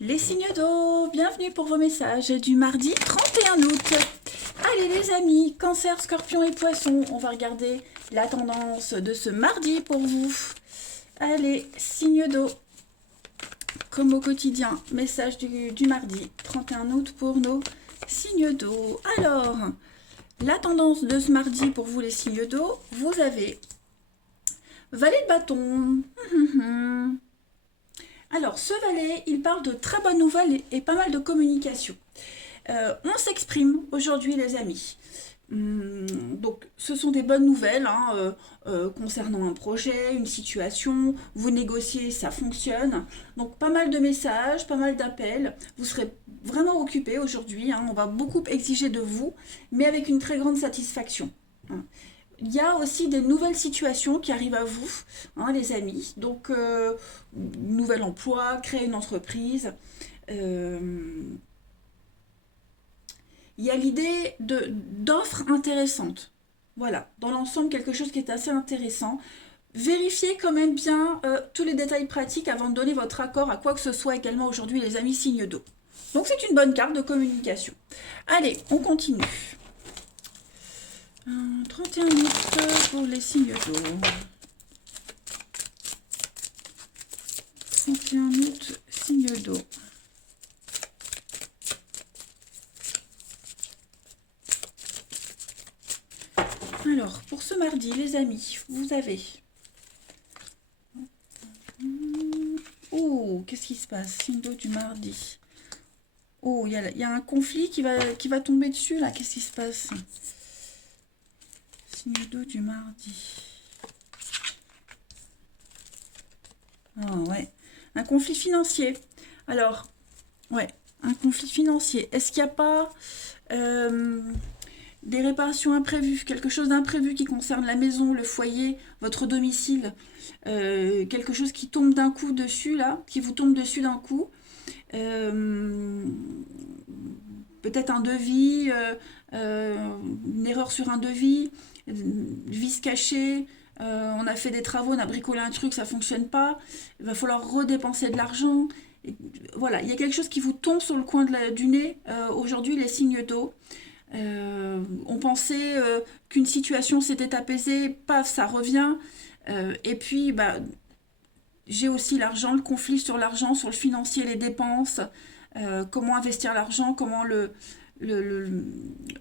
Les signes d'eau, bienvenue pour vos messages du mardi 31 août. Allez les amis, Cancer, Scorpion et Poisson, on va regarder la tendance de ce mardi pour vous. Allez, signes d'eau, comme au quotidien, message du mardi 31 août pour nos signes d'eau. Alors, la tendance de ce mardi pour vous les signes d'eau, vous avez Valet de bâton. Alors, ce valet, il parle de très bonnes nouvelles et pas mal de communication. On s'exprime aujourd'hui, les amis. Donc, ce sont des bonnes nouvelles concernant un projet, une situation. Vous négociez, ça fonctionne. Donc, pas mal de messages, pas mal d'appels. Vous serez vraiment occupé aujourd'hui. On va beaucoup exiger de vous, mais avec une très grande satisfaction. Il y a aussi des nouvelles situations qui arrivent à vous, les amis. Donc, nouvel emploi, créer une entreprise. Euh, il y a l'idée d'offres intéressantes. Voilà, dans l'ensemble, quelque chose qui est assez intéressant. Vérifiez quand même bien tous les détails pratiques avant de donner votre accord à quoi que ce soit également aujourd'hui, les amis, signes d'eau. Donc, c'est une bonne carte de communication. Allez, on continue. 31 août pour les signes d'eau. 31 août, signe d'eau. Alors, pour ce mardi, les amis, vous avez... Oh, qu'est-ce qui se passe? Signe d'eau du mardi. Oh, il y a un conflit qui va tomber dessus, là. Qu'est-ce qui se passe? Signe d'eau du mardi. Ah, ouais. Un conflit financier. Alors, ouais, un conflit financier. Est-ce qu'il n'y a pas des réparations imprévues, quelque chose d'imprévu qui concerne la maison, le foyer, votre domicile, quelque chose qui tombe d'un coup dessus, là, qui vous tombe dessus d'un coup. Peut-être un devis, une erreur sur un devis, vice caché, on a fait des travaux, on a bricolé un truc, ça fonctionne pas, il va falloir redépenser de l'argent. Et voilà, il y a quelque chose qui vous tombe sur le coin du nez. Aujourd'hui, les signes d'eau. On pensait qu'une situation s'était apaisée, paf, ça revient. Et puis, j'ai aussi l'argent, le conflit sur l'argent, sur le financier, les dépenses, comment investir l'argent, comment le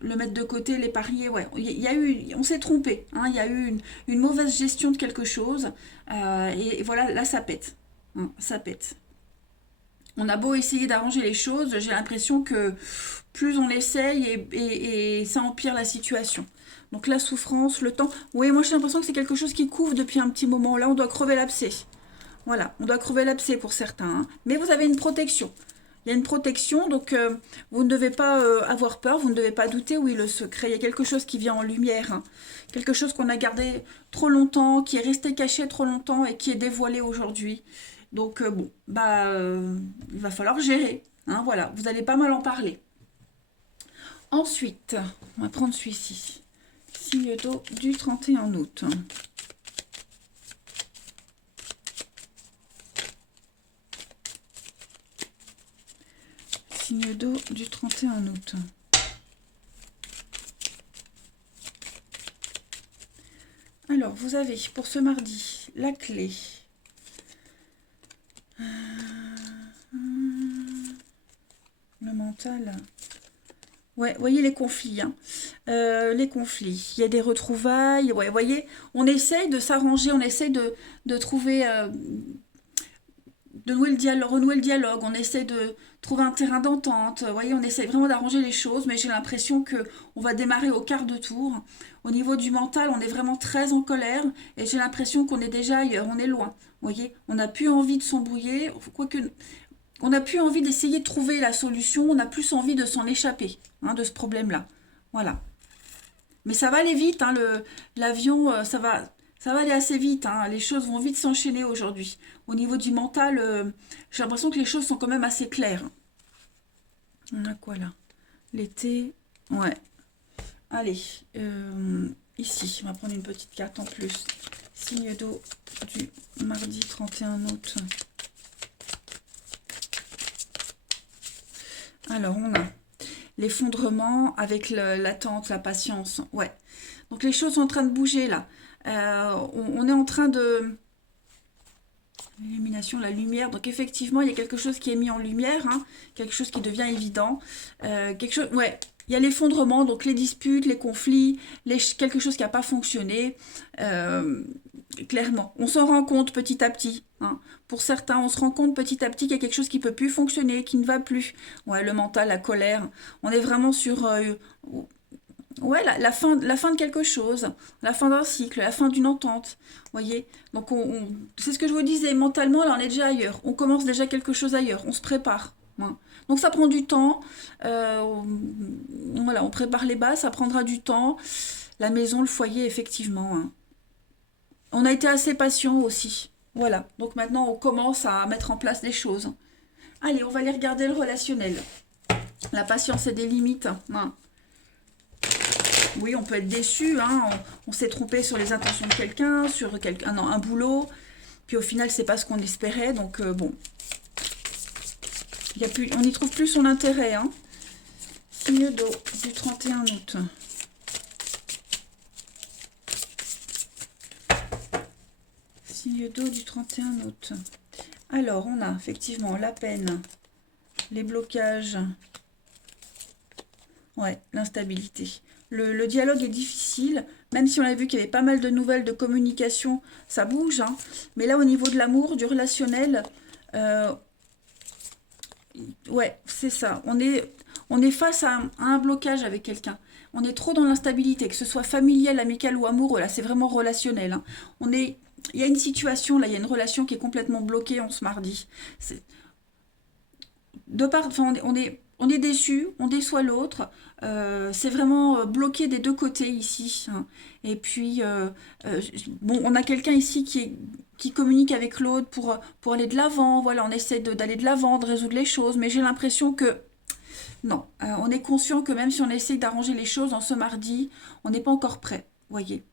mettre de côté, l'épargner. Ouais, il y a eu, on s'est trompé. Il y a eu une mauvaise gestion de quelque chose. Et voilà, là, ça pète. Ça pète. On a beau essayer d'arranger les choses, j'ai l'impression que plus on essaye et ça empire la situation. Donc la souffrance, le temps. Oui, moi j'ai l'impression que c'est quelque chose qui couvre depuis un petit moment. Là, on doit crever l'abcès. Voilà, on doit crever l'abcès pour certains. Mais vous avez une protection. Il y a une protection, donc vous ne devez pas avoir peur, vous ne devez pas douter. Oui, le secret, il y a quelque chose qui vient en lumière. Quelque chose qu'on a gardé trop longtemps, qui est resté caché trop longtemps et qui est dévoilé aujourd'hui. Donc bon, il va falloir gérer. Voilà, vous allez pas mal en parler. Ensuite, on va prendre celui-ci. Signe d'eau du 31 août. Signe d'eau du 31 août. Alors, vous avez pour ce mardi la clé. Le mental. Ouais, voyez les conflits. Les conflits. Il y a des retrouvailles. Ouais, voyez, on essaye de s'arranger, on essaye de trouver, de renouer le dialogue. On essaie de trouver un terrain d'entente. Vous voyez, on essaye vraiment d'arranger les choses, mais j'ai l'impression que on va démarrer au quart de tour. Au niveau du mental, on est vraiment très en colère et j'ai l'impression qu'on est déjà ailleurs, on est loin. Vous voyez, on n'a plus envie de s'embrouiller, quoique on n'a plus envie d'essayer de trouver la solution, on a plus envie de s'en échapper de ce problème-là. Voilà. Mais ça va aller vite, l'avion, ça va aller assez vite. Les choses vont vite s'enchaîner aujourd'hui. Au niveau du mental, j'ai l'impression que les choses sont quand même assez claires. On a quoi là? L'été, ouais. Allez, ici, on va prendre une petite carte en plus. Signe d'eau du mardi 31 août. Alors, on a l'effondrement avec l'attente, la patience. Ouais. Donc, les choses sont en train de bouger là. On est en train de... L'illumination, la lumière. Donc, effectivement, il y a quelque chose qui est mis en lumière, hein, quelque chose qui devient évident. Quelque chose... Ouais. Il y a l'effondrement, donc les disputes, les conflits, quelque chose qui n'a pas fonctionné. Clairement, on s'en rend compte petit à petit, hein. Pour certains, on se rend compte petit à petit qu'il y a quelque chose qui peut plus fonctionner, qui ne va plus. Ouais, le mental, la colère. On est vraiment sur ouais, la fin de quelque chose, la fin d'un cycle, la fin d'une entente. Voyez? Donc c'est ce que je vous disais, mentalement, là on est déjà ailleurs. On commence déjà quelque chose ailleurs, on se prépare, hein. Donc ça prend du temps. Voilà, on prépare les bases, ça prendra du temps. La maison, le foyer, effectivement, hein. On a été assez patient aussi. Voilà. Donc maintenant, on commence à mettre en place les choses. Allez, on va aller regarder le relationnel. La patience et des limites, hein. Oui, on peut être déçu, hein. On s'est trompé sur les intentions de quelqu'un, sur un boulot. Puis au final, c'est pas ce qu'on espérait. Donc bon, on n'y trouve plus son intérêt, hein. Signe d'eau du 31 août. Signe d'eau du 31 août. Alors, on a effectivement la peine, les blocages, ouais, l'instabilité. Le dialogue est difficile, même si on a vu qu'il y avait pas mal de nouvelles de communication, ça bouge, hein. Mais là, au niveau de l'amour, du relationnel, euh, ouais, c'est ça. On est face à un blocage avec quelqu'un. On est trop dans l'instabilité, que ce soit familial, amical ou amoureux. Là, c'est vraiment relationnel, hein. Il y a une situation, là, il y a une relation qui est complètement bloquée en ce mardi. Enfin, on est déçu, on déçoit l'autre. C'est vraiment bloqué des deux côtés ici, hein. Et puis, bon, on a quelqu'un ici qui communique avec l'autre pour aller de l'avant. Voilà, on essaie d'aller de l'avant, de résoudre les choses. Mais j'ai l'impression que non, on est conscient que même si on essaie d'arranger les choses en ce mardi, on n'est pas encore prêt. Voyez,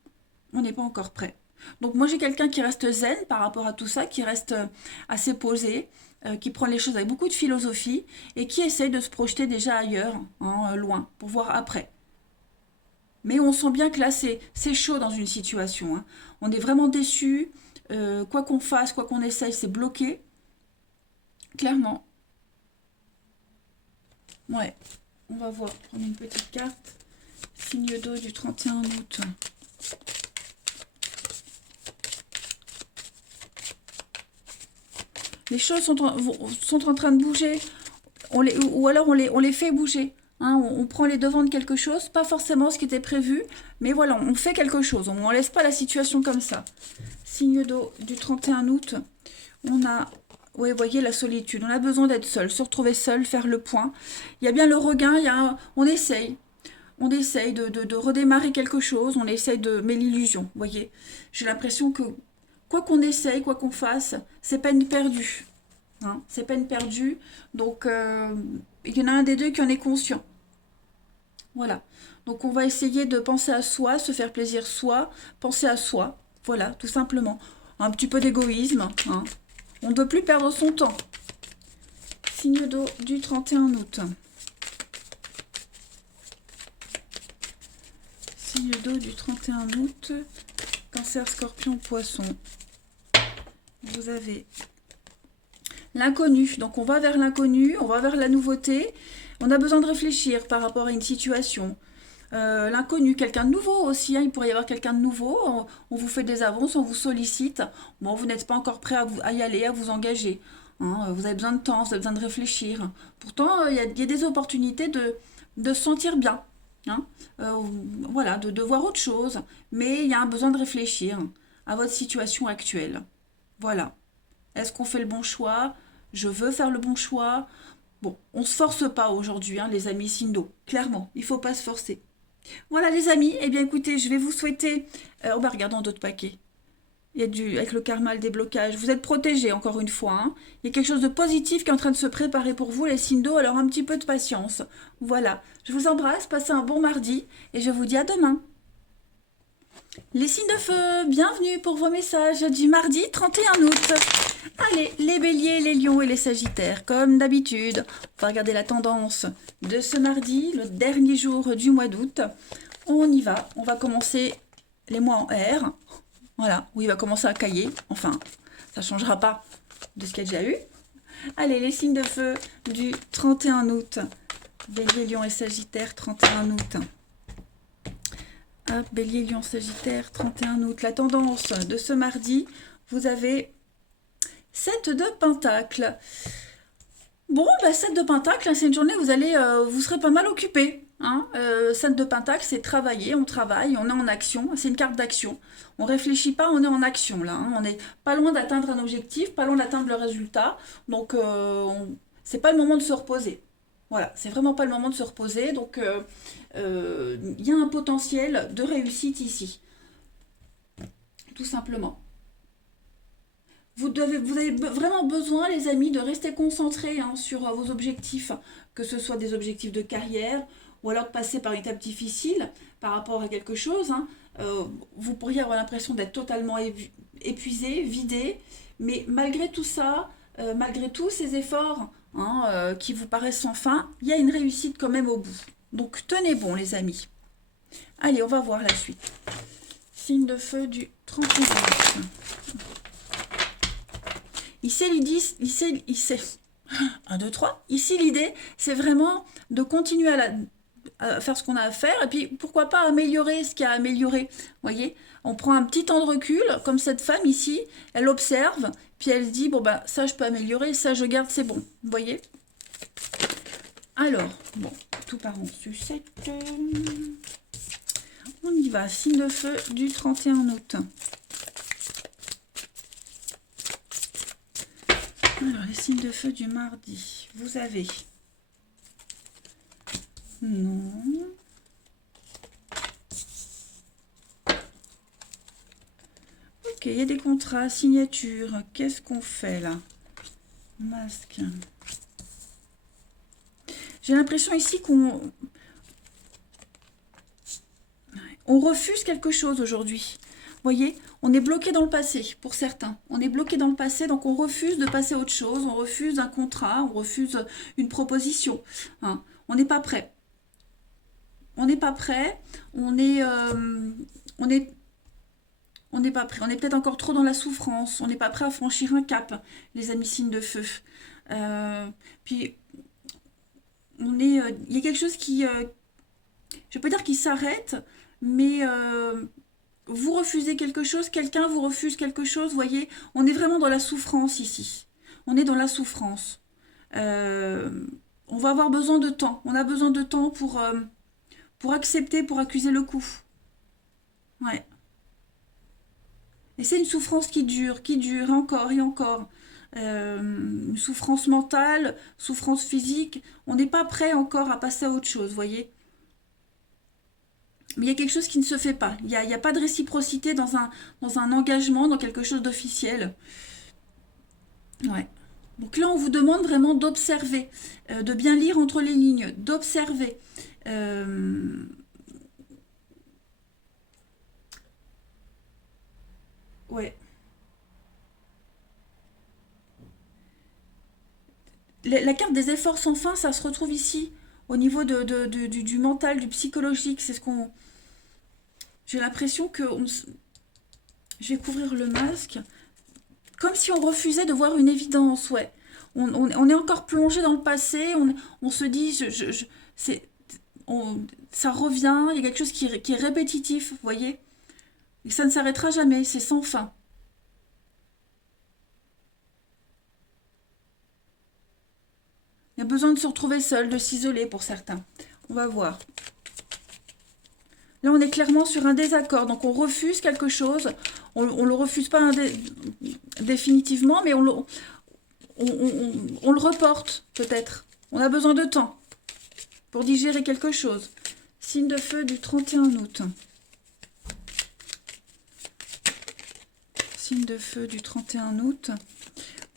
on n'est pas encore prêt. Donc moi j'ai quelqu'un qui reste zen par rapport à tout ça, qui reste assez posé, qui prend les choses avec beaucoup de philosophie et qui essaye de se projeter déjà ailleurs, hein, loin, pour voir après. Mais on sent bien que là c'est chaud dans une situation, hein. On est vraiment déçu, quoi qu'on fasse, quoi qu'on essaye, c'est bloqué, clairement. Ouais, on va voir, prendre une petite carte. Signe d'eau du 31 août. Les choses sont en train de bouger, ou alors on les fait bouger, hein. On prend les devants de quelque chose, pas forcément ce qui était prévu, mais voilà, on fait quelque chose, on ne laisse pas la situation comme ça. Signe d'eau du 31 août, on a, oui, vous voyez, la solitude, on a besoin d'être seul, se retrouver seul, faire le point. Il y a bien le regain, on essaye. On essaye de redémarrer quelque chose, on essaye de... Mais l'illusion, vous voyez. J'ai l'impression que quoi qu'on essaye, quoi qu'on fasse, c'est peine perdue, hein. C'est peine perdue. Donc, il y en a un des deux qui en est conscient. Voilà. Donc, on va essayer de penser à soi, se faire plaisir soi, penser à soi. Voilà, tout simplement. Un petit peu d'égoïsme, hein. On ne veut plus perdre son temps. Signe d'eau du 31 août. Signe d'eau du 31 août. Cancer, scorpion, poisson. Vous avez l'inconnu. Donc on va vers l'inconnu, on va vers la nouveauté. On a besoin de réfléchir par rapport à une situation. L'inconnu, quelqu'un de nouveau aussi, hein. Il pourrait y avoir quelqu'un de nouveau. On vous fait des avances, on vous sollicite. Bon, vous n'êtes pas encore prêt à y aller, à vous engager, hein. Vous avez besoin de temps, vous avez besoin de réfléchir. Pourtant, il y a des opportunités de se sentir bien, hein. Voilà, de voir autre chose. Mais il y a un besoin de réfléchir à votre situation actuelle. Voilà. Est-ce qu'on fait le bon choix? Je veux faire le bon choix. Bon, on ne se force pas aujourd'hui, hein, les amis Sindo. Clairement, il ne faut pas se forcer. Voilà les amis, eh bien écoutez, je vais vous souhaiter... on va regarder dans d'autres paquets. Il y a avec le karma, le déblocage. Vous êtes protégés, encore une fois, hein. Il y a quelque chose de positif qui est en train de se préparer pour vous, les Sindo, alors un petit peu de patience. Voilà, je vous embrasse, passez un bon mardi et je vous dis à demain. Les signes de feu, bienvenue pour vos messages du mardi 31 août. Allez, les béliers, les lions et les sagittaires, comme d'habitude, on va regarder la tendance de ce mardi, le dernier jour du mois d'août. On y va, on va commencer les mois en R, voilà, où il va commencer à cailler, enfin, ça ne changera pas de ce qu'il y a déjà eu. Allez, les signes de feu du 31 août, bélier, lion et sagittaire, 31 août. Hop, bélier, lion, sagittaire, 31 août. La tendance de ce mardi, vous avez 7 de pentacle. Bon, 7 de pentacle, c'est une journée où vous serez pas mal occupé. 7 de pentacle, c'est travailler, on travaille, on est en action. C'est une carte d'action. On réfléchit pas, on est en action là. On n'est pas loin d'atteindre un objectif, pas loin d'atteindre le résultat. Donc, c'est pas le moment de se reposer. Voilà, c'est vraiment pas le moment de se reposer. Donc, y a un potentiel de réussite ici. Tout simplement. Vous avez vraiment besoin, les amis, de rester concentrés sur vos objectifs, que ce soit des objectifs de carrière ou alors de passer par une étape difficile par rapport à quelque chose. Vous pourriez avoir l'impression d'être totalement épuisé, vidé, mais malgré tout ça, malgré tous ces efforts qui vous paraissent sans fin, il y a une réussite quand même au bout. Donc tenez bon, les amis. Allez, on va voir la suite. Signe de feu du 31 août. Ici, l'idée, c'est vraiment de continuer à faire ce qu'on a à faire et puis pourquoi pas améliorer ce qu'il y a à améliorer. Vous voyez, on prend un petit temps de recul, comme cette femme ici, elle observe, puis elle se dit, bon bah ça je peux améliorer, ça je garde, c'est bon. Vous voyez? Alors, bon, tout part en sucette. On y va, signe de feu du 31 août. Alors, les signes de feu du mardi, vous avez... Non. Ok, il y a des contrats, signatures. Qu'est-ce qu'on fait là? Masque. J'ai l'impression ici qu'on refuse quelque chose aujourd'hui. Vous voyez, on est bloqué dans le passé, pour certains. On est bloqué dans le passé, donc on refuse de passer à autre chose, on refuse un contrat, on refuse une proposition. On n'est pas prêt. On n'est pas prêt, on n'est pas prêt. On est peut-être encore trop dans la souffrance, on n'est pas prêt à franchir un cap, les amis signes de feu. Puis, il y a quelque chose qui, je peux dire qui s'arrête, mais vous refusez quelque chose, quelqu'un vous refuse quelque chose, vous voyez, on est vraiment dans la souffrance ici. On est dans la souffrance. On va avoir besoin de temps. On a besoin de temps pour accepter, pour accuser le coup. Ouais. Et c'est une souffrance qui dure encore et encore. Une souffrance mentale, souffrance physique. On n'est pas prêt encore à passer à autre chose, vous voyez. Mais il y a quelque chose qui ne se fait pas. Il n'y a pas de réciprocité dans un engagement, dans quelque chose d'officiel. Ouais. Donc là, on vous demande vraiment d'observer, de bien lire entre les lignes, d'observer. Ouais. La carte des efforts sans fin, ça se retrouve ici, au niveau du mental, du psychologique. C'est ce qu'on... J'ai l'impression que... Je vais couvrir le masque. Comme si on refusait de voir une évidence, ouais. On est encore plongé dans le passé, on se dit, ça revient, il y a quelque chose qui est répétitif, vous voyez. Et ça ne s'arrêtera jamais, c'est sans fin. Il y a besoin de se retrouver seul, de s'isoler pour certains. On va voir. Là, on est clairement sur un désaccord. Donc, on refuse quelque chose. On ne le refuse pas définitivement, mais on le reporte, peut-être. On a besoin de temps pour digérer quelque chose. Signe de feu du 31 août. Signe de feu du 31 août.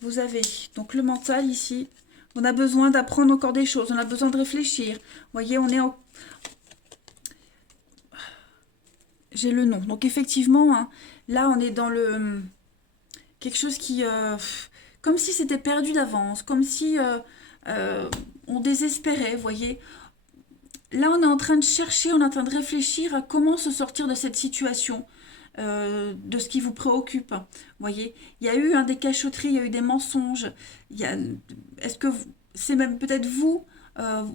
Vous avez donc le mental ici. On a besoin d'apprendre encore des choses. On a besoin de réfléchir. Vous voyez, on est j'ai le nom. Donc effectivement, hein, là on est dans le quelque chose qui, comme si c'était perdu d'avance, comme si euh, on désespérait, vous voyez. Là, on est en train de chercher, on est en train de réfléchir à comment se sortir de cette situation, de ce qui vous préoccupe. Vous voyez, il y a eu des cachotteries, il y a eu des mensonges. Il y a, est-ce que c'est même peut-être vous,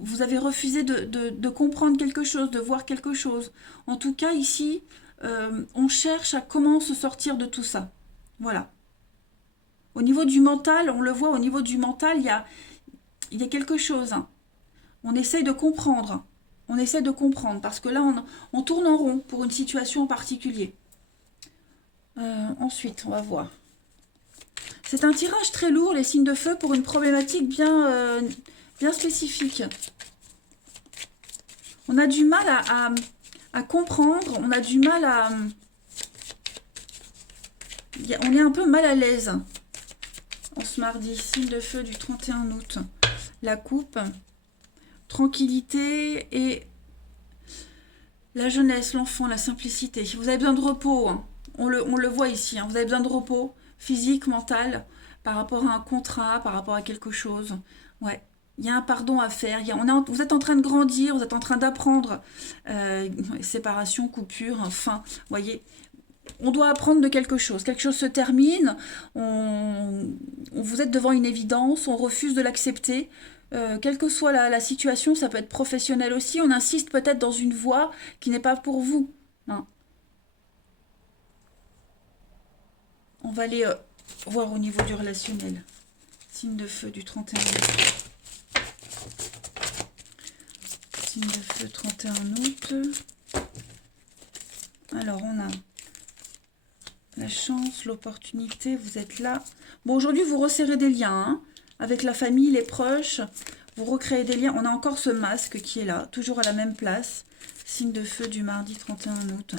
vous avez refusé de comprendre quelque chose, de voir quelque chose. En tout cas, ici, on cherche à comment se sortir de tout ça. Voilà. Au niveau du mental, on le voit, au niveau du mental, il y a quelque chose, hein. On essaye de comprendre. On essaie de comprendre parce que là, on tourne en rond pour une situation en particulier. Ensuite, on va voir. C'est un tirage très lourd, les signes de feu, pour une problématique bien spécifique. On a du mal à comprendre, on a du mal à... On est un peu mal à l'aise en ce mardi. Signe de feu du 31 août. La coupe, tranquillité et la jeunesse, l'enfant, la simplicité. Vous avez besoin de repos, hein. On le voit ici, hein. Vous avez besoin de repos physique, mental, par rapport à un contrat, par rapport à quelque chose. Ouais. Il y a un pardon à faire. Vous êtes en train de grandir, vous êtes en train d'apprendre. Séparation, coupure, fin. Vous voyez, on doit apprendre de quelque chose. Quelque chose se termine, vous êtes devant une évidence, on refuse de l'accepter. Quelle que soit la situation, ça peut être professionnel aussi. On insiste peut-être dans une voie qui n'est pas pour vous, hein. On va aller voir au niveau du relationnel. Signe de feu du 31 août. Signe de feu 31 août. Alors, on a la chance, l'opportunité, vous êtes là. Bon, aujourd'hui, vous resserrez des liens, hein, avec la famille, les proches. Vous recréez des liens. On a encore ce masque qui est là, toujours à la même place. Signe de feu du mardi 31 août.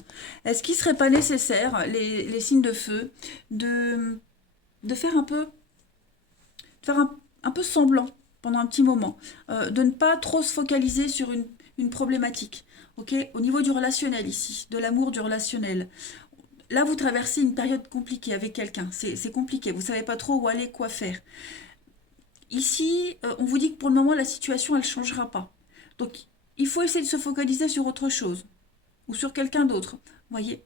Est-ce qu'il ne serait pas nécessaire, les signes de feu, de faire un peu semblant pendant un petit moment, de ne pas trop se focaliser sur une problématique. Ok, au niveau du relationnel ici, de l'amour du relationnel. Là, vous traversez une période compliquée avec quelqu'un. C'est compliqué. Vous ne savez pas trop où aller, quoi faire. Ici, on vous dit que pour le moment, la situation, elle ne changera pas. Donc, il faut essayer de se focaliser sur autre chose ou sur quelqu'un d'autre. Vous voyez,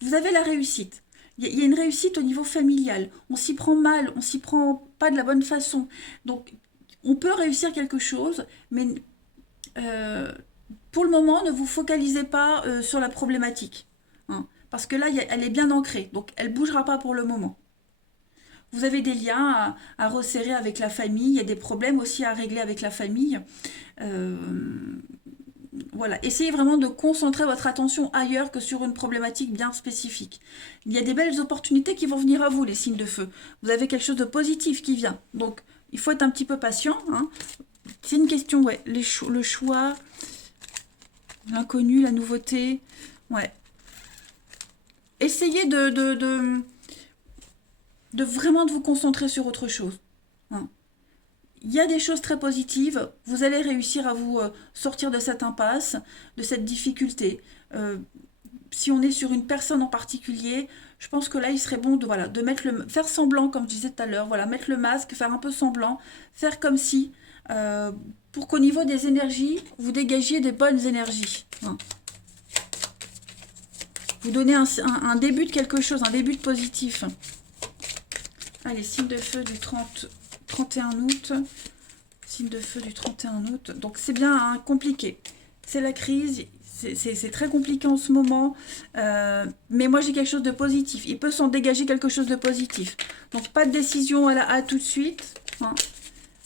vous avez la réussite. Il y a une réussite au niveau familial. On s'y prend mal, on s'y prend pas de la bonne façon. Donc, on peut réussir quelque chose, mais euh, pour le moment, ne vous focalisez pas sur la problématique, hein, parce que là, elle est bien ancrée. Donc, elle ne bougera pas pour le moment. Vous avez des liens à resserrer avec la famille, il y a des problèmes aussi à régler avec la famille. Euh, voilà, essayez vraiment de concentrer votre attention ailleurs que sur une problématique bien spécifique. Il y a des belles opportunités qui vont venir à vous, les signes de feu. Vous avez quelque chose de positif qui vient. Donc, il faut être un petit peu patient, hein. C'est une question, ouais, le choix, l'inconnu, la nouveauté. Ouais. Essayez de vraiment de vous concentrer sur autre chose, hein. Il y a des choses très positives. Vous allez réussir à vous sortir de cette impasse, de cette difficulté. Euh, Si on est sur une personne en particulier, je pense que là, il serait bon de faire semblant, comme je disais tout à l'heure, voilà, mettre le masque, faire un peu semblant, faire comme si, euh, pour qu'au niveau des énergies, vous dégagiez des bonnes énergies, hein. Vous donnez un début de quelque chose, un début de positif. Allez, signe de feu du 31 août. Signe de feu du 31 août. Donc c'est bien, hein, compliqué. C'est la crise, c'est très compliqué en ce moment. Mais moi j'ai quelque chose de positif. Il peut s'en dégager quelque chose de positif. Donc pas de décision à tout de suite, hein.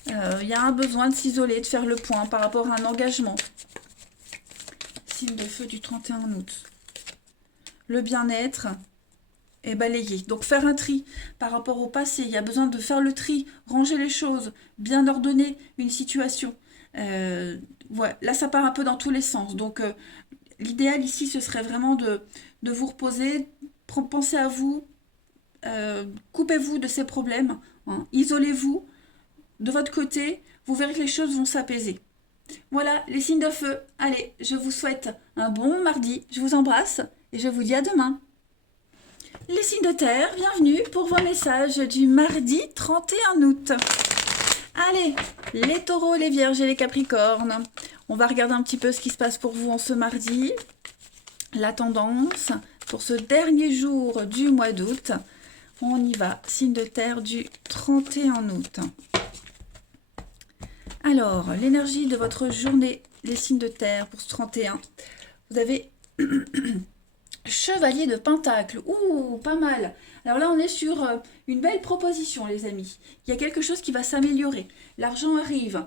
Il y a un besoin de s'isoler, de faire le point par rapport à un engagement. Signe de feu du 31 août. Le bien-être est balayé. Donc faire un tri par rapport au passé. Il y a besoin de faire le tri, ranger les choses, bien ordonner une situation. Ouais, là, ça part un peu dans tous les sens. Donc, l'idéal ici, ce serait vraiment de vous reposer, penser à vous, coupez-vous de ces problèmes, hein, isolez-vous de votre côté, vous verrez que les choses vont s'apaiser. Voilà, les signes de feu. Allez, je vous souhaite un bon mardi, je vous embrasse et je vous dis à demain. Les signes de terre, bienvenue pour vos messages du mardi 31 août. Allez, les taureaux, les vierges et les capricornes. On va regarder un petit peu ce qui se passe pour vous en ce mardi. La tendance pour ce dernier jour du mois d'août. On y va, signe de terre du 31 août. Alors, l'énergie de votre journée, les signes de terre pour ce 31. Vous avez Chevalier de Pentacle. Ouh, pas mal. Alors là, on est sur une belle proposition, les amis. Il y a quelque chose qui va s'améliorer. L'argent arrive.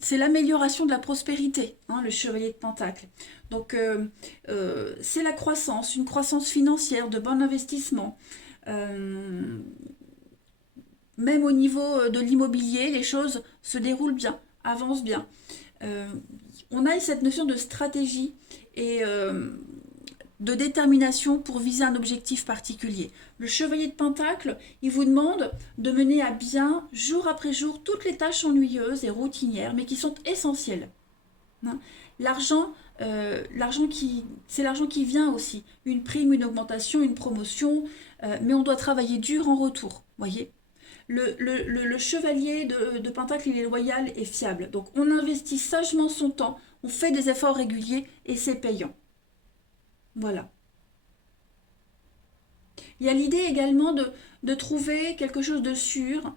C'est l'amélioration de la prospérité, hein, le Chevalier de Pentacle. Donc, c'est la croissance, une croissance financière, de bon investissement. Même au niveau de l'immobilier, les choses se déroulent bien, avancent bien. On a cette notion de stratégie et de détermination pour viser un objectif particulier. Le Chevalier de Pentacle, il vous demande de mener à bien, jour après jour, toutes les tâches ennuyeuses et routinières, mais qui sont essentielles. Hein. L'argent, c'est l'argent qui vient aussi. Une prime, une augmentation, une promotion, mais on doit travailler dur en retour, voyez. Le chevalier de Pentacle, il est loyal et fiable. Donc on investit sagement son temps, on fait des efforts réguliers et c'est payant. Voilà. Il y a l'idée également de trouver quelque chose de sûr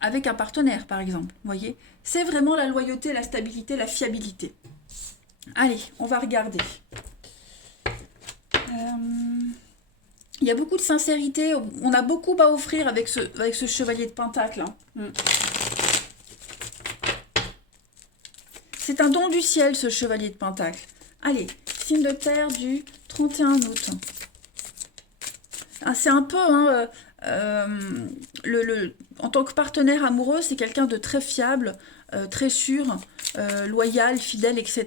avec un partenaire, par exemple. Vous voyez, c'est vraiment la loyauté, la stabilité, la fiabilité. Allez, on va regarder. Il y a beaucoup de sincérité. On a beaucoup à offrir avec ce chevalier de Pentacle. Hein. C'est un don du ciel, ce chevalier de Pentacle. Allez, signe de terre du 31 août. Ah, c'est un peu, hein, en tant que partenaire amoureux, c'est quelqu'un de très fiable, très sûr, loyal, fidèle, etc.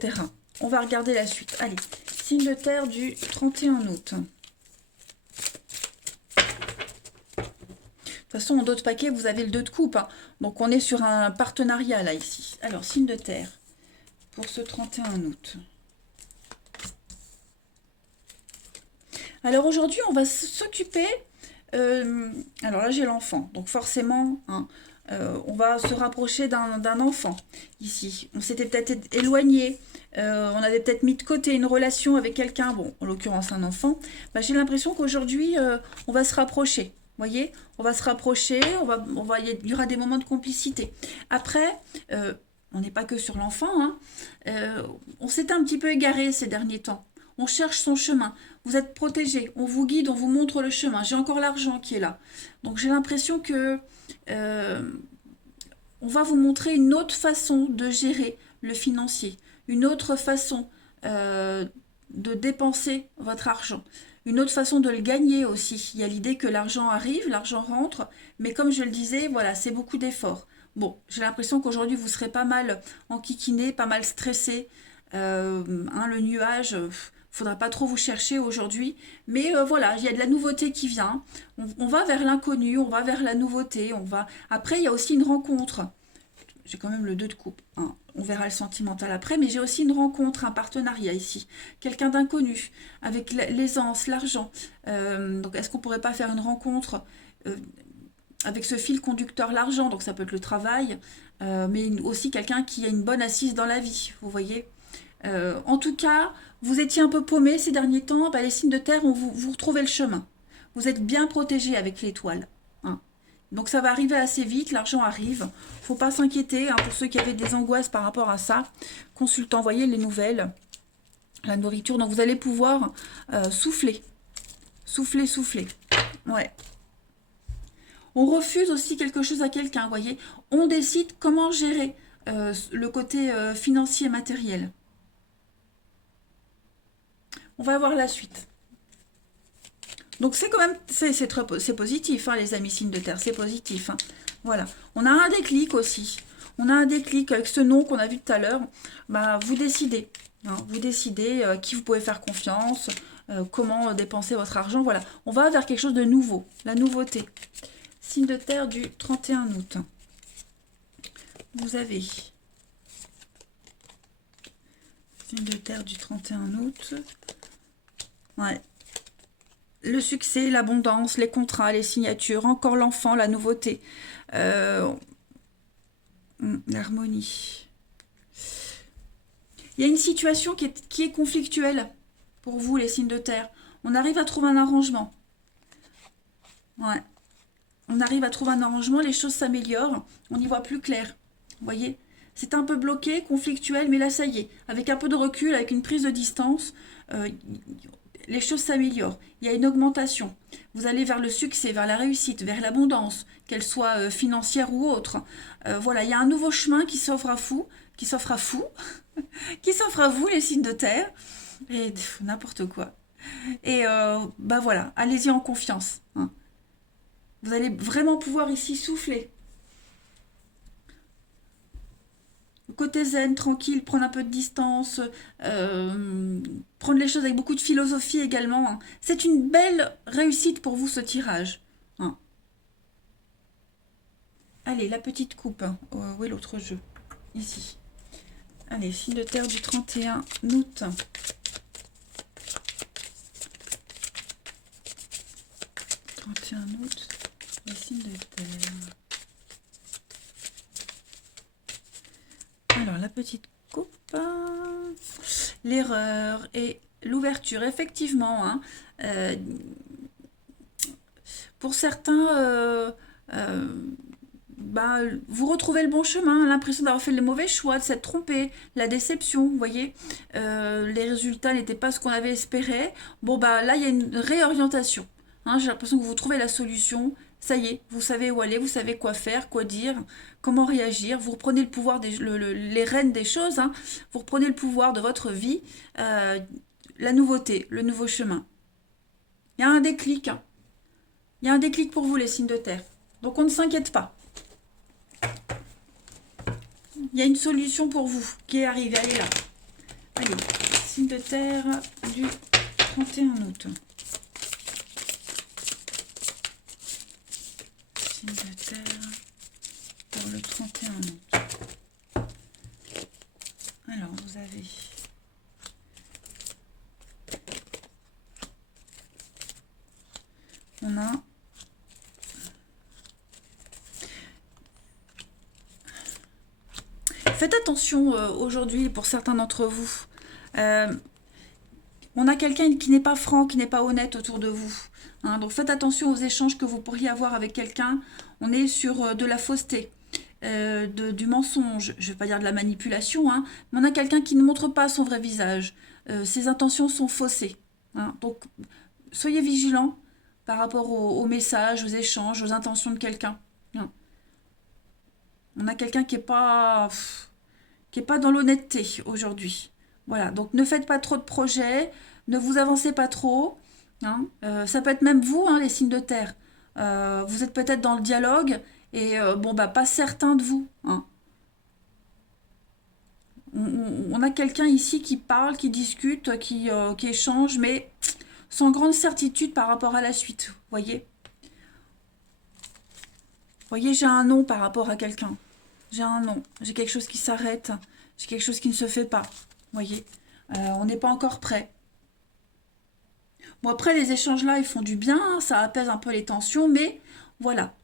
On va regarder la suite. Allez, signe de terre du 31 août. De toute façon, en d'autres paquets, vous avez le 2 de coupe. Hein. Donc, on est sur un partenariat, là, ici. Alors, signe de terre pour ce 31 août. Alors, aujourd'hui, on va s'occuper... alors là, j'ai l'enfant. Donc, forcément, hein, on va se rapprocher d'un enfant, ici. On s'était peut-être éloigné. On avait peut-être mis de côté une relation avec quelqu'un. Bon, en l'occurrence, un enfant. Bah, j'ai l'impression qu'aujourd'hui, on va se rapprocher. Voyez, on va se rapprocher, il y aura des moments de complicité. Après, on n'est pas que sur l'enfant, hein, on s'est un petit peu égaré ces derniers temps. On cherche son chemin. Vous êtes protégé, on vous guide, on vous montre le chemin. J'ai encore l'argent qui est là. Donc j'ai l'impression que on va vous montrer une autre façon de gérer le financier, une autre façon de dépenser votre argent. Une autre façon de le gagner aussi. Il y a l'idée que l'argent arrive, l'argent rentre, mais comme je le disais, voilà, c'est beaucoup d'efforts. Bon, j'ai l'impression qu'aujourd'hui, vous serez pas mal enquiquiné, pas mal stressé. Le nuage, faudra pas trop vous chercher aujourd'hui. Mais voilà, il y a de la nouveauté qui vient. On va vers l'inconnu, on va vers la nouveauté. Après, il y a aussi une rencontre. J'ai quand même le 2 de coupe. Hein. On verra le sentimental après, mais j'ai aussi une rencontre, un partenariat ici. Quelqu'un d'inconnu, avec l'aisance, l'argent. Donc, est-ce qu'on pourrait pas faire une rencontre avec ce fil conducteur, l'argent? Donc, ça peut être le travail, mais aussi quelqu'un qui a une bonne assise dans la vie, vous voyez. En tout cas, vous étiez un peu paumé ces derniers temps. Bah, les signes de terre, vous retrouvez le chemin. Vous êtes bien protégé avec l'étoile. Hein. Donc ça va arriver assez vite, l'argent arrive. Faut pas s'inquiéter, hein, pour ceux qui avaient des angoisses par rapport à ça. Consultant, voyez les nouvelles, la nourriture. Donc vous allez pouvoir souffler. Souffler, souffler. Ouais. On refuse aussi quelque chose à quelqu'un, voyez. On décide comment gérer le côté financier et matériel. On va voir la suite. Donc c'est quand même, c'est positif, hein, les amis signes de terre, c'est positif. Hein. Voilà. On a un déclic aussi. On a un déclic avec ce nom qu'on a vu tout à l'heure. Bah, vous décidez. Hein, vous décidez qui vous pouvez faire confiance, comment dépenser votre argent. Voilà. On va vers quelque chose de nouveau. La nouveauté. Signe de terre du 31 août. Vous avez Signe de terre du 31 août. Ouais. Le succès, l'abondance, les contrats, les signatures, encore l'enfant, la nouveauté. L'harmonie. Il y a une situation qui est conflictuelle pour vous, les signes de terre. On arrive à trouver un arrangement. Ouais. On arrive à trouver un arrangement, les choses s'améliorent, on y voit plus clair. Vous voyez? C'est un peu bloqué, conflictuel, mais là, ça y est. Avec un peu de recul, avec une prise de distance, les choses s'améliorent. Il y a une augmentation. Vous allez vers le succès, vers la réussite, vers l'abondance, qu'elle soit financière ou autre. Voilà, il y a un nouveau chemin qui s'offre à vous, qui s'offre à vous, les signes de terre. Et n'importe quoi. Et bah voilà, allez-y en confiance. Hein. Vous allez vraiment pouvoir ici souffler. Côté zen, tranquille, prendre un peu de distance, prendre les choses avec beaucoup de philosophie également. Hein. C'est une belle réussite pour vous ce tirage. Hein. Allez, la petite coupe. Hein. Où est l'autre jeu? Ici. Allez, signe de terre du 31 août. 31 août, les signes de terre. Alors, la petite coupe, l'erreur et l'ouverture, effectivement. Hein, pour certains, bah, vous retrouvez le bon chemin, l'impression d'avoir fait le mauvais choix, de s'être trompé, la déception, vous voyez. Les résultats n'étaient pas ce qu'on avait espéré. Bon, bah là, il y a une réorientation. Hein, j'ai l'impression que vous trouvez la solution. Ça y est, vous savez où aller, vous savez quoi faire, quoi dire, comment réagir. Vous reprenez le pouvoir, les rênes des choses. Hein. Vous reprenez le pouvoir de votre vie. La nouveauté, le nouveau chemin. Il y a un déclic. Hein. Il y a un déclic pour vous, les signes de terre. Donc, on ne s'inquiète pas. Il y a une solution pour vous qui est arrivée. Elle est là. Allez, signe de terre du 31 août. Signe de terre pour le 31 août. Alors, vous avez... On a... Faites attention aujourd'hui pour certains d'entre vous. On a quelqu'un qui n'est pas franc, qui n'est pas honnête autour de vous. Hein, donc faites attention aux échanges que vous pourriez avoir avec quelqu'un. On est sur de la fausseté, du mensonge. Je ne vais pas dire de la manipulation, hein, mais on a quelqu'un qui ne montre pas son vrai visage. Ses intentions sont faussées. Hein, donc soyez vigilants par rapport aux messages, aux échanges, aux intentions de quelqu'un. Hein. On a quelqu'un qui n'est pas... qui n'est pas dans l'honnêteté aujourd'hui. Voilà, donc ne faites pas trop de projets, ne vous avancez pas trop. Hein. Ça peut être même vous, hein, les signes de terre. Vous êtes peut-être dans le dialogue et bon, bah, pas certain de vous. Hein. On a quelqu'un ici qui parle, qui discute, qui échange, mais sans grande certitude par rapport à la suite. Vous voyez? Vous voyez, j'ai un non par rapport à quelqu'un. J'ai un non. J'ai quelque chose qui s'arrête. J'ai quelque chose qui ne se fait pas. Vous voyez, on n'est pas encore prêt. Bon, après, les échanges là, ils font du bien. Hein, ça apaise un peu les tensions. Mais voilà,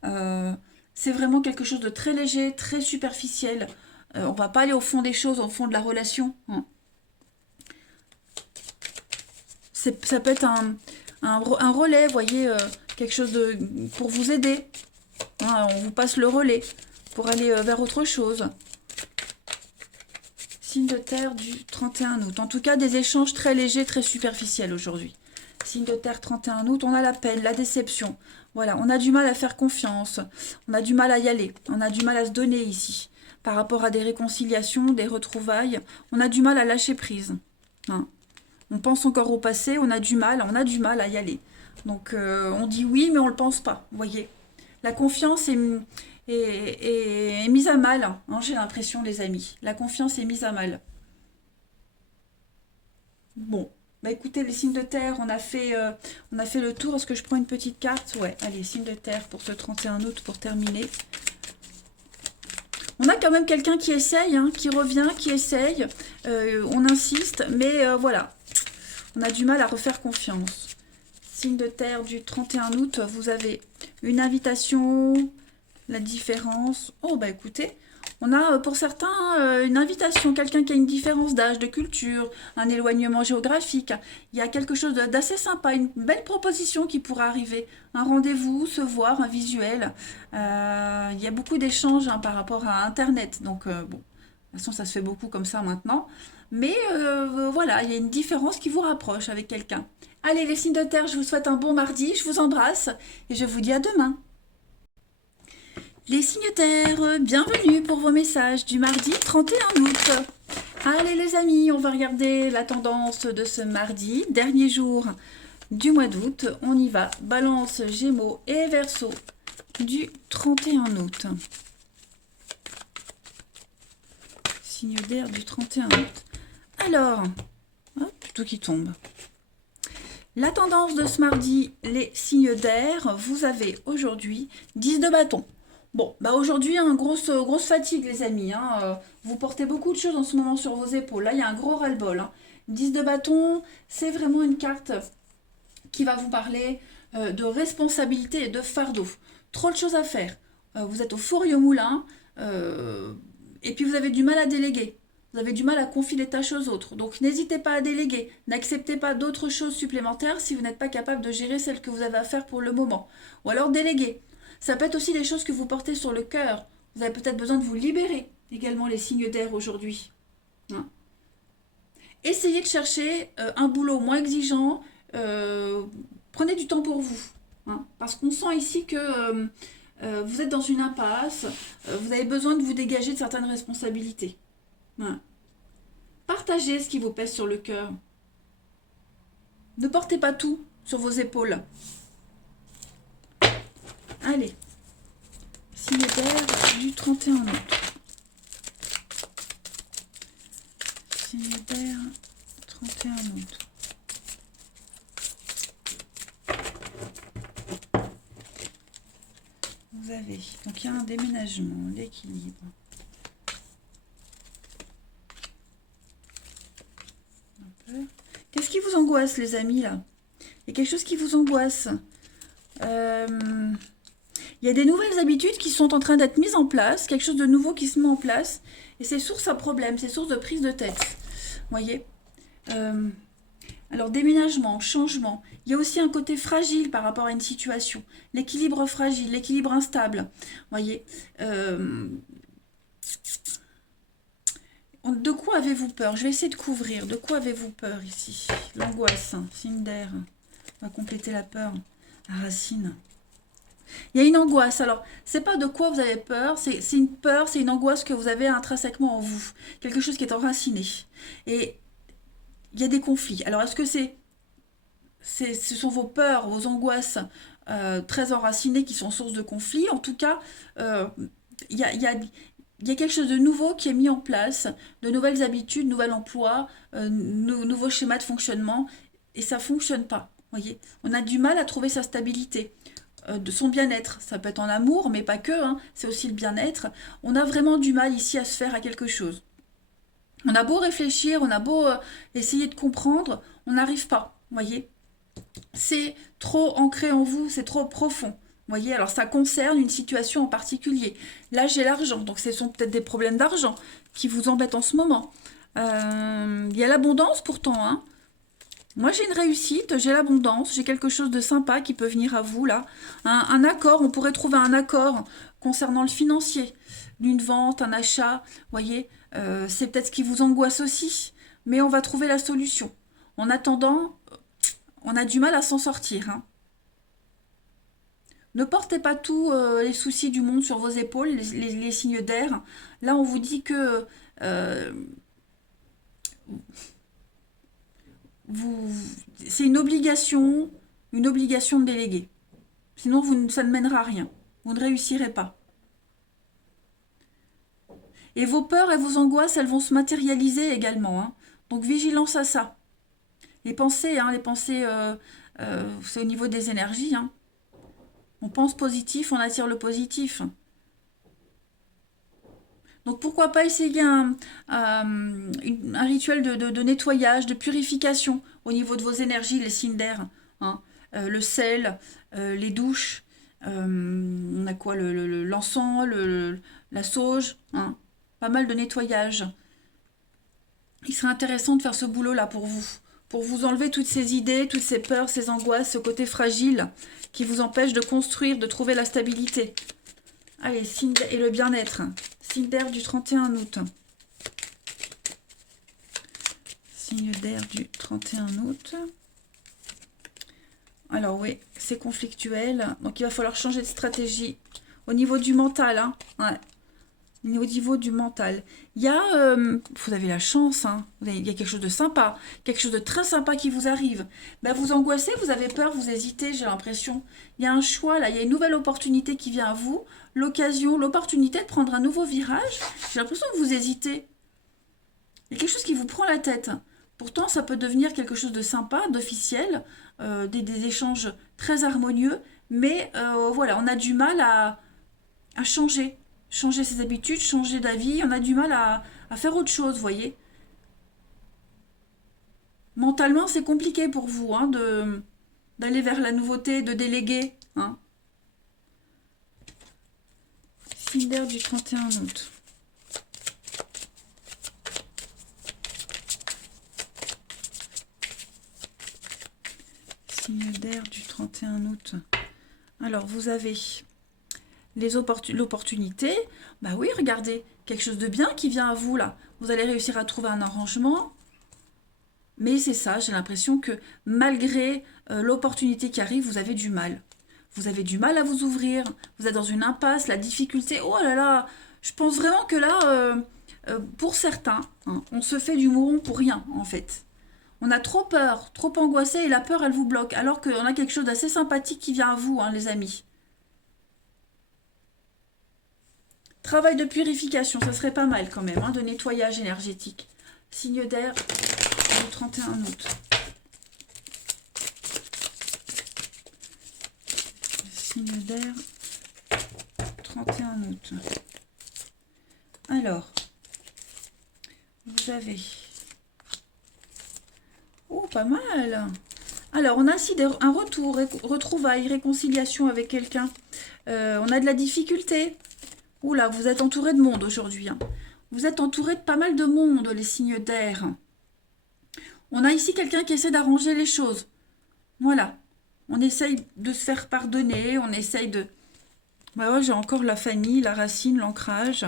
c'est vraiment quelque chose de très léger, très superficiel. On va pas aller au fond des choses, au fond de la relation. Hein. Ça peut être un relais, vous voyez, quelque chose pour vous aider. Hein, on vous passe le relais pour aller vers autre chose. Signe de terre du 31 août. En tout cas, des échanges très légers, très superficiels aujourd'hui. Signe de terre 31 août, on a la peine, la déception. Voilà, on a du mal à faire confiance. On a du mal à y aller. On a du mal à se donner ici. Par rapport à des réconciliations, des retrouvailles, on a du mal à lâcher prise. Hein. On pense encore au passé, on a du mal à y aller. Donc, on dit oui, mais on ne le pense pas. Vous voyez, la confiance est mise à mal, hein, j'ai l'impression, les amis. La confiance est mise à mal. Bon, bah écoutez, les signes de terre, on a fait le tour. Est-ce que je prends une petite carte? Ouais, allez, signes de terre pour ce 31 août pour terminer. On a quand même quelqu'un qui essaye, hein, qui revient, qui essaye. On insiste, mais voilà. On a du mal à refaire confiance. Signe de terre du 31 août, vous avez une invitation, la différence. Oh, bah écoutez, on a pour certains une invitation, quelqu'un qui a une différence d'âge, de culture, un éloignement géographique. Il y a quelque chose d'assez sympa, une belle proposition qui pourrait arriver. Un rendez-vous, se voir, un visuel. Il y a beaucoup d'échanges hein, par rapport à Internet. Donc, bon, de toute façon, ça se fait beaucoup comme ça maintenant. Mais voilà, il y a une différence qui vous rapproche avec quelqu'un. Allez, les signes de terre, je vous souhaite un bon mardi, je vous embrasse et je vous dis à demain. Les signes terre, bienvenue pour vos messages du mardi 31 août. Allez les amis, on va regarder la tendance de ce mardi, dernier jour du mois d'août. On y va, Balance, Gémeaux et Verseau du 31 août. Signe d'air du 31 août. Alors, hop, tout qui tombe. La tendance de ce mardi, les signes d'air, vous avez aujourd'hui 10 de bâton. Bon, bah aujourd'hui, hein, grosse fatigue, les amis. Hein, vous portez beaucoup de choses en ce moment sur vos épaules. Là, il y a un gros ras-le-bol. Hein. 10 de bâton, c'est vraiment une carte qui va vous parler de responsabilité et de fardeau. Trop de choses à faire. Vous êtes au four et au moulin. Et puis, vous avez du mal à déléguer. Vous avez du mal à confier les tâches aux autres. Donc, n'hésitez pas à déléguer. N'acceptez pas d'autres choses supplémentaires si vous n'êtes pas capable de gérer celles que vous avez à faire pour le moment. Ou alors, déléguer. Ça peut être aussi des choses que vous portez sur le cœur. Vous avez peut-être besoin de vous libérer également les signes d'air aujourd'hui. Hein. Essayez de chercher un boulot moins exigeant. Prenez du temps pour vous. Hein, parce qu'on sent ici que vous êtes dans une impasse. Vous avez besoin de vous dégager de certaines responsabilités. Hein. Partagez ce qui vous pèse sur le cœur. Ne portez pas tout sur vos épaules. Allez. Signe d'air du 31 août. Signe d'air 31 août. Vous avez, donc il y a un déménagement, l'équilibre. Qu'est-ce qui vous angoisse, les amis, là? Il y a quelque chose qui vous angoisse. Il y a des nouvelles habitudes qui sont en train d'être mises en place, quelque chose de nouveau qui se met en place, et c'est source à problème, c'est source de prise de tête. Vous voyez alors, déménagement, changement. Il y a aussi un côté fragile par rapport à une situation. L'équilibre fragile, l'équilibre instable. Vous voyez de quoi avez-vous peur? Je vais essayer de couvrir. De quoi avez-vous peur ici? L'angoisse, signe d'air. On va compléter la peur. La racine. Il y a une angoisse. Alors, c'est pas de quoi vous avez peur, c'est une peur, c'est une angoisse que vous avez intrinsèquement en vous. Quelque chose qui est enraciné. Et il y a des conflits. Alors, est-ce que ce sont vos peurs, vos angoisses très enracinées qui sont source de conflits? En tout cas, il y a, il y a- il y a quelque chose de nouveau qui est mis en place, de nouvelles habitudes, nouvel emploi, nouveaux schémas de fonctionnement, et ça ne fonctionne pas. Voyez, on a du mal à trouver sa stabilité, de son bien-être. Ça peut être en amour, mais pas que, hein, c'est aussi le bien-être. On a vraiment du mal ici à se faire à quelque chose. On a beau réfléchir, on a beau essayer de comprendre, on n'arrive pas, voyez. C'est trop ancré en vous, c'est trop profond. Vous voyez, alors ça concerne une situation en particulier. Là, j'ai l'argent, donc ce sont peut-être des problèmes d'argent qui vous embêtent en ce moment. Il y a l'abondance pourtant, hein. Moi, j'ai une réussite, j'ai l'abondance, j'ai quelque chose de sympa qui peut venir à vous, là. Un accord, on pourrait trouver un accord concernant le financier, d'une vente, un achat, vous voyez. C'est peut-être ce qui vous angoisse aussi, mais on va trouver la solution. En attendant, on a du mal à s'en sortir, hein. Ne portez pas tous les soucis du monde sur vos épaules, les signes d'air. Là, on vous dit que vous, c'est une obligation de déléguer. Sinon, ça ne mènera à rien. Vous ne réussirez pas. Et vos peurs et vos angoisses, elles vont se matérialiser également. Hein. Donc, vigilance à ça. Les pensées, c'est au niveau des énergies. Hein. On pense positif, on attire le positif. Donc pourquoi pas essayer un rituel de nettoyage, de purification au niveau de vos énergies, les signes d'air, hein. Le sel, les douches, on a quoi, l'encens, la sauge, hein. Pas mal de nettoyage. Il serait intéressant de faire ce boulot-là pour vous enlever toutes ces idées, toutes ces peurs, ces angoisses, ce côté fragile qui vous empêche de construire, de trouver la stabilité. Allez, et le bien-être. Signe d'air du 31 août. Signe d'air du 31 août. Alors oui, c'est conflictuel. Donc il va falloir changer de stratégie. Au niveau du mental, hein. Ouais. Au niveau du mental. Il y a, vous avez la chance, hein. Il y a quelque chose de sympa, quelque chose de très sympa qui vous arrive. Ben, vous angoissez, vous avez peur, vous hésitez, j'ai l'impression. Il y a un choix là, il y a une nouvelle opportunité qui vient à vous. L'occasion, l'opportunité de prendre un nouveau virage. J'ai l'impression que vous hésitez. Il y a quelque chose qui vous prend la tête. Pourtant, ça peut devenir quelque chose de sympa, d'officiel, des échanges très harmonieux. Mais voilà, on a du mal à changer. Changer ses habitudes, changer d'avis. On a du mal à faire autre chose, vous voyez. Mentalement, c'est compliqué pour vous hein, d'aller vers la nouveauté, de déléguer. Hein. Signe d'air du 31 août. Signe d'air du 31 août. Alors, vous avez l'opportunité. Bah oui, regardez, quelque chose de bien qui vient à vous, là. Vous allez réussir à trouver un arrangement. Mais c'est ça, j'ai l'impression que malgré l'opportunité qui arrive, vous avez du mal. Vous avez du mal à vous ouvrir. Vous êtes dans une impasse, la difficulté. Oh là là, je pense vraiment que là, pour certains, hein, on se fait du mouron pour rien, en fait. On a trop peur, trop angoissé et la peur, elle vous bloque. Alors qu'on a quelque chose d'assez sympathique qui vient à vous, hein, les amis. Travail de purification, ça serait pas mal quand même, hein, de nettoyage énergétique. Signe d'air du 31 août. Signe d'air 31 août. Alors, vous avez... Oh, pas mal. Alors, on a aussi un retour, retrouvailles, réconciliation avec quelqu'un. On a de la difficulté. Oula, vous êtes entouré de monde aujourd'hui. Hein. Vous êtes entouré de pas mal de monde, les signes d'air. On a ici quelqu'un qui essaie d'arranger les choses. Voilà. On essaye de se faire pardonner. On essaye de... Bah ouais, j'ai encore la famille, la racine, l'ancrage.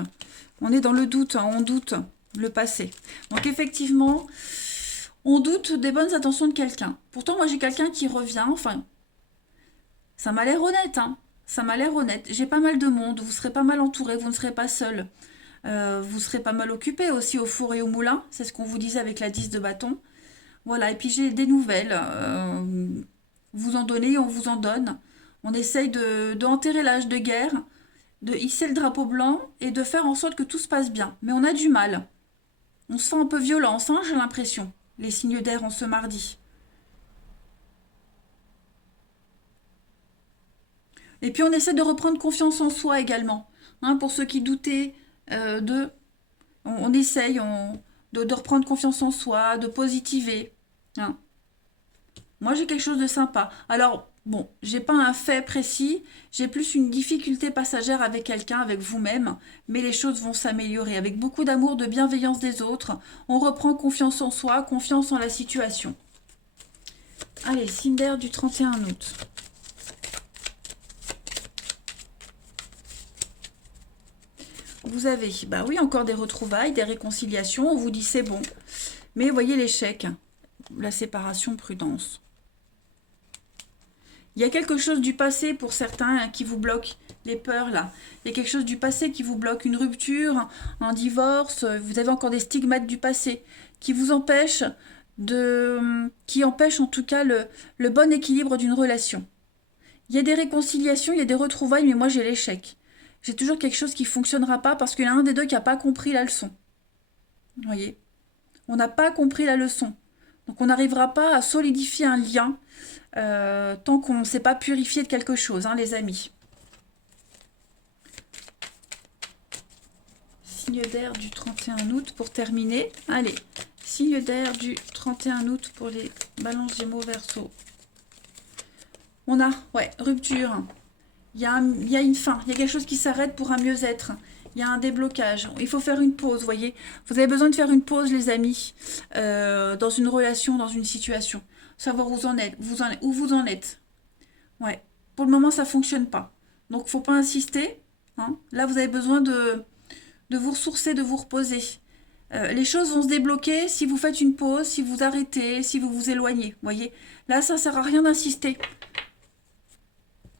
On est dans le doute. Hein, on doute le passé. Donc effectivement, on doute des bonnes intentions de quelqu'un. Pourtant, moi, j'ai quelqu'un qui revient. Enfin, ça m'a l'air honnête, hein. Ça m'a l'air honnête. J'ai pas mal de monde. Vous serez pas mal entouré. Vous ne serez pas seul. Vous serez pas mal occupé aussi au four et au moulin. C'est ce qu'on vous disait avec la 10 de bâton. Voilà. Et puis j'ai des nouvelles. Vous en donnez, on vous en donne. On essaye de enterrer l'âge de guerre, de hisser le drapeau blanc et de faire en sorte que tout se passe bien. Mais on a du mal. On se fait un peu violence, hein, j'ai l'impression. Les signes d'air en ce mardi. Et puis on essaie de reprendre confiance en soi également. Hein, pour ceux qui doutaient de... On essaye de reprendre confiance en soi, de positiver. Hein. Moi j'ai quelque chose de sympa. Alors, bon, j'ai pas un fait précis, j'ai plus une difficulté passagère avec quelqu'un, avec vous-même, mais les choses vont s'améliorer. Avec beaucoup d'amour, de bienveillance des autres, on reprend confiance en soi, confiance en la situation. Allez, signe d'air du 31 août. Vous avez, bah oui, encore des retrouvailles, des réconciliations, on vous dit c'est bon. Mais voyez l'échec, la séparation, prudence. Il y a quelque chose du passé pour certains hein, qui vous bloque, les peurs là. Il y a quelque chose du passé qui vous bloque, une rupture, un divorce, vous avez encore des stigmates du passé qui vous empêchent qui empêchent en tout cas le bon équilibre d'une relation. Il y a des réconciliations, il y a des retrouvailles, mais moi j'ai l'échec. J'ai toujours quelque chose qui ne fonctionnera pas parce qu'il y en a un des deux qui n'a pas compris la leçon. Vous voyez? On n'a pas compris la leçon. Donc on n'arrivera pas à solidifier un lien tant qu'on ne s'est pas purifié de quelque chose, hein, les amis. signe d'air du 31 août pour terminer. Allez, signe d'air du 31 août pour les balances Gémeaux Verseau. On a, ouais, rupture. Il y a une fin, il y a quelque chose qui s'arrête pour un mieux-être. Il y a un déblocage. Il faut faire une pause, voyez. Vous avez besoin de faire une pause, les amis, dans une relation, dans une situation. Savoir où vous en êtes. Où vous en êtes. Ouais. Pour le moment, ça ne fonctionne pas. Donc, il ne faut pas insister. Hein. Là, vous avez besoin de vous ressourcer, de vous reposer. Les choses vont se débloquer si vous faites une pause, si vous arrêtez, si vous vous éloignez. Voyez. Là, ça ne sert à rien d'insister.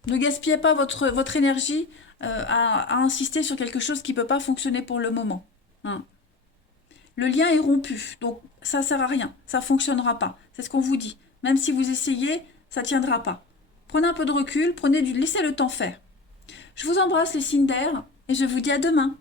Ne gaspillez pas votre énergie à insister sur quelque chose qui ne peut pas fonctionner pour le moment. Hein. Le lien est rompu, donc ça ne sert à rien, ça ne fonctionnera pas. C'est ce qu'on vous dit. Même si vous essayez, ça ne tiendra pas. Prenez un peu de recul, laissez le temps faire. Je vous embrasse les signes d'air et je vous dis à demain.